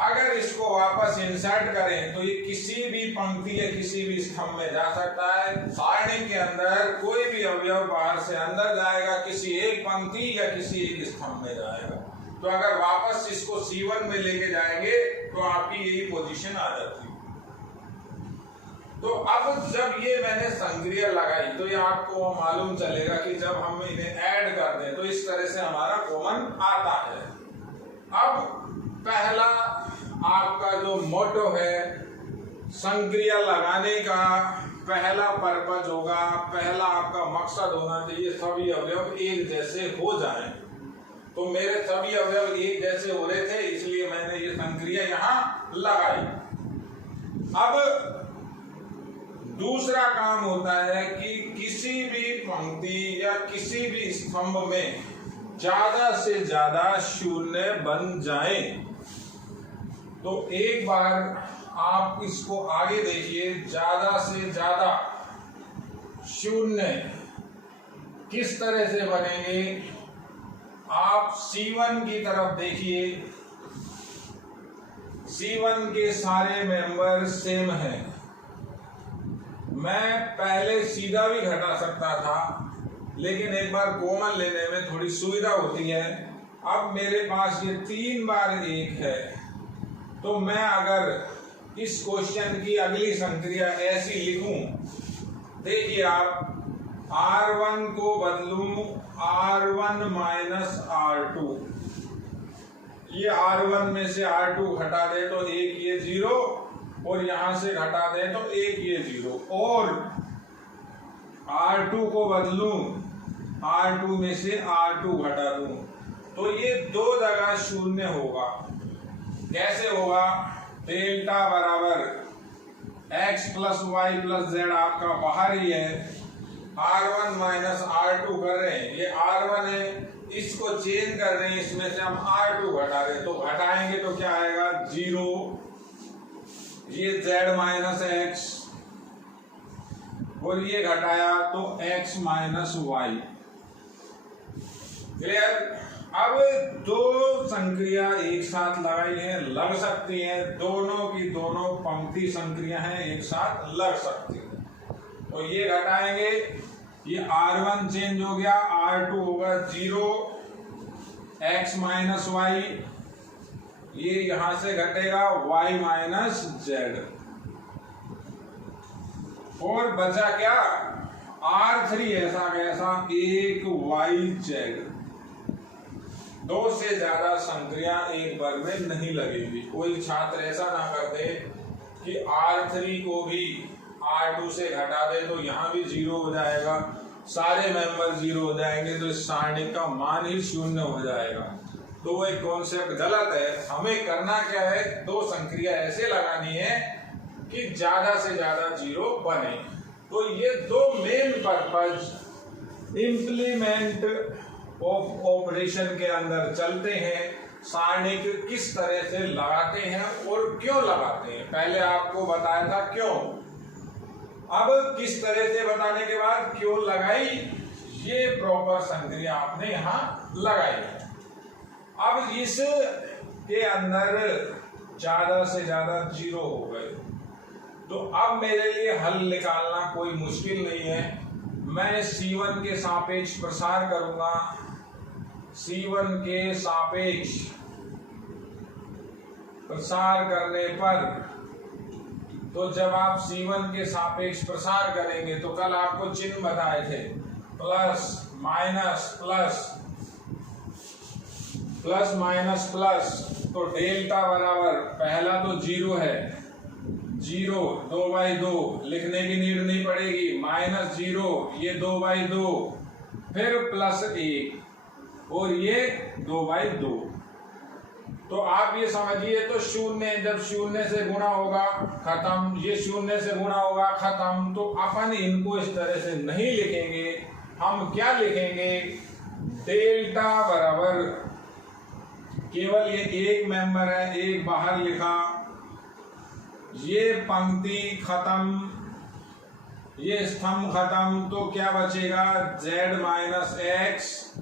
अगर इसको वापस इंसर्ट करें तो ये किसी भी पंक्ति या किसी भी स्तंभ में जा सकता है। सारणी के अंदर कोई भी अवयव बाहर से अंदर जाएगा, किसी एक पंक्ति या किसी एक स्तंभ में जाएगा। तो अगर वापस इसको C1 में लेके जाएंगे तो आपकी यही पोजीशन आ जाती है। तो अब जब ये मैंने संक्रिया लगाई तो ये आपको मालूम चलेगा कि जब हम इन्हें ऐड कर दें तो इस तरह से हमारा कॉमन आता है। अब पहला आपका जो मोटो है संक्रिया लगाने का, पहला पर्पज होगा, पहला आपका मकसद होना चाहिए सभी अवयव एक जैसे हो जाएं। तो मेरे सभी अवयव एक जैसे हो रहे थे, इसलिए मैंने ये संक्रिया यहां लगाई। अब दूसरा काम होता है कि किसी भी पंक्ति या किसी भी स्तंभ में ज्यादा से ज्यादा शून्य बन जाए। तो एक बार आप इसको आगे देखिए, ज्यादा से ज्यादा शून्य किस तरह से बनेंगे। आप C1 की तरफ देखिए, C1 के सारे मेंबर सेम हैं। मैं पहले सीधा भी घटा सकता था, लेकिन एक बार कॉमन लेने में थोड़ी सुविधा होती है। अब मेरे पास ये 3 बार 1 है, तो मैं अगर इस क्वेश्चन की अगली संक्रिया ऐसी लिखूं, देखिए आप R1 को बदलूं R1 माइनस R2, ये R1 में से R2 घटा दे तो एक ये 0, और यहां से घटा दें तो एक ये 0, और R2 को बदलूं R2 में से R2 घटा दूं तो ये 2 जगह शून्य होगा। कैसे होगा, डेल्टा बराबर x plus Y plus z आपका बाहर ही है, R1 माइनस R2 कर रहे हैं, ये R1 है, इसको चेंज कर रहे हैं, इसमें से हम R2 घटा रहे हैं, तो घटाएंगे तो क्या आएगा 0, ये z माइनस एक्स, और ये घटाया तो x माइनस वाई। क्लियर। अब 2 संक्रिया एक साथ लगाई है, लग सकती हैं, दोनों की दोनों पंक्ति संक्रिया हैं, एक साथ लग सकती है। तो ये घटाएंगे, ये R1 चेंज हो गया, R2 होगा 0 x माइनस वाई, ये यहां से घटेगा y माइनस जेड, और बचा क्या R3 ऐसा कैसा एक YZ। दो से ज्यादा संक्रिया एक बार में नहीं लगेगी। कोई छात्र ऐसा ना कर दे कि R3 को भी R2 से घटा दे तो यहाँ भी 0 हो जाएगा, सारे मेंबर 0 हो जाएंगे, तो इस सारणी का मान ही 0 हो जाएगा। तो वो एक कॉन्सेप्ट गलत है। हमें करना क्या है, दो संक्रिया ऐसे लगानी है कि ज्यादा से ज्यादा 0 बने। तो ये दो main purpose implement of operation के अंदर चलते हैं। सारणी को किस तरह से लगाते हैं और क्यों लगाते हैं, पहले आपको बताया था क्यों। अब किस तरह से बताने के बाद क्यों लगाई, ये प्रॉपर संक्रिया आपने यहाँ लगाई है। अब इस के अंदर ज्यादा से ज्यादा 0 हो गए, तो अब मेरे लिए हल निकालना कोई मुश्किल नहीं है। मैं C1 के सापेक्ष प्रसार करूंगा, C1 के सापेक्ष प्रसार करने पर, तो जब आप C1 के सापेक्ष प्रसार करेंगे तो कल आपको चिन्ह बताए थे, plus minus plus, plus minus plus, तो डेल्टा बराबर पहला तो 0 है, 0 2/2 लिखने की नीड नहीं पड़ेगी, माइनस 0 ये 2/2, फिर प्लस 1 और ये 2/2। तो आप ये समझिए तो 0 जब 0 से गुणा होगा खत्म, ये 0 से गुणा होगा खत्म। तो अपन इनको इस तरह से नहीं लिखेंगे, हम क्या लिखेंगे, डेल्टा बराबर, केवल ये एक मेंबर है, एक बाहर लिखा, ये पंक्ति खत्म, ये स्तंभ खत्म, तो क्या बचेगा, z minus x,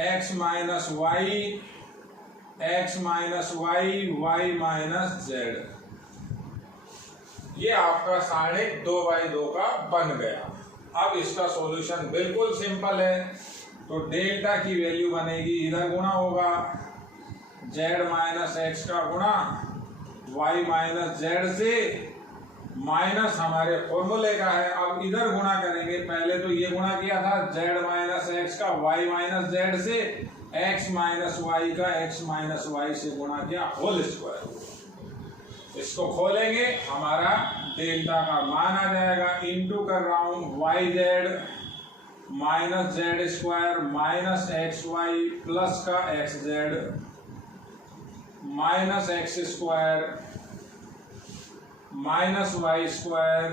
x minus y, x minus y, y minus z. ये आपका सारणी 2/2 का बन गया। अब इसका सॉल्यूशन बिल्कुल सिंपल है। तो डेल्टा की वैल्यू बनेगी, इधर गुणा होगा z माइनस एक्स का गुणा y माइनस जेड से, माइनस हमारे फॉर्मूले का है। अब इधर गुणा करेंगे, पहले तो ये गुणा किया था z माइनस एक्स का y माइनस जेड से, x माइनस वाई का x माइनस वाई से गुणा किया होल स्क्वायर। इसको खोलेंगे, हमारा डेल्टा का मान आ जाएगा, इंटू कर रहा हूं yz minus Z square minus x Y plus का X Z minus X square minus Y square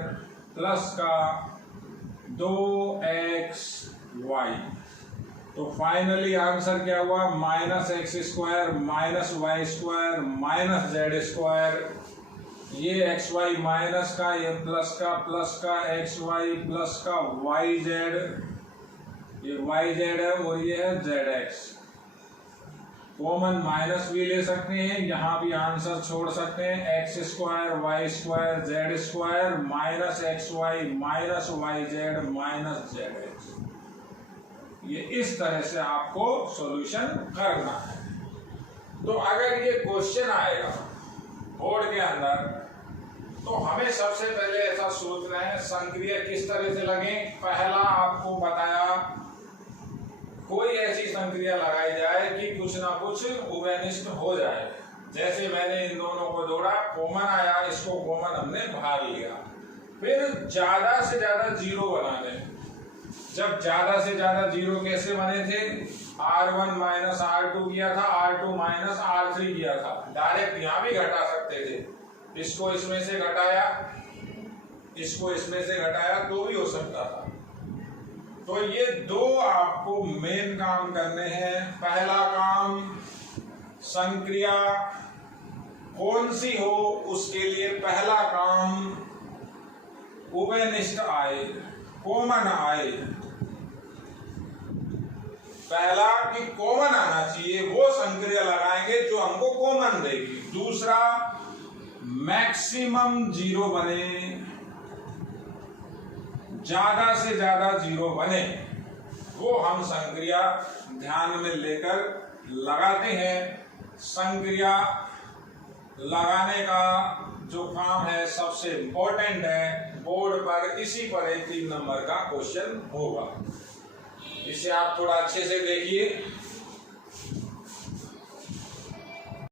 plus का 2xy। तो फाइनली आंसर क्या हुआ, minus X square minus Y square minus Z square, ये एक्स वाई माइनस का, ये plus का X Y plus का वाई जेड, ये वाई जेड है और ये है जेड एक्स। कॉमन माइनस भी ले सकते हैं, यहाँ भी आंसर छोड़ सकते हैं, x square y square z square minus x Y minus y z minus z x. ये इस तरह से आपको सॉल्यूशन करना है। तो अगर ये क्वेश्चन आएगा बोर्ड के अंदर, तो हमें सबसे पहले ऐसा सोचना है संक्रिया किस तरह से लगे। पहला आपको बताया, कोई ऐसी संक्रिया लगाई जाए कि कुछ ना कुछ उभयनिष्ठ हो जाए। जैसे मैंने इन दोनों को जोड़ा, कॉमन आया, इसको कॉमन हमने बाहर लिया, फिर ज्यादा से ज्यादा 0 बना दें। जब ज्यादा से ज्यादा 0 कैसे बने थे, R1 माइनस R2 किया था, R2 माइनस R3 किया था, डायरेक्ट यहां भी घटा सकते थे। इसको इसमें से घटाया, इसको इसमें से घटाया तो भी हो सकता था। तो ये दो आपको मेन काम करने हैं। पहला काम, संक्रिया कौन सी हो उसके लिए पहला काम उभयनिष्ठ आए, कॉमन आए। पहला कि कॉमन आना चाहिए, वो संक्रिया लगाएंगे जो हमको कॉमन देगी। दूसरा, मैक्सिमम 0 बने, ज्यादा से ज्यादा 0 बने, वो हम संक्रिया ध्यान में लेकर लगाते हैं। संक्रिया लगाने का जो काम है सबसे इम्पोर्टेंट है। बोर्ड पर इसी पर 3 नंबर का क्वेश्चन होगा। इसे आप थोड़ा अच्छे से देखिए।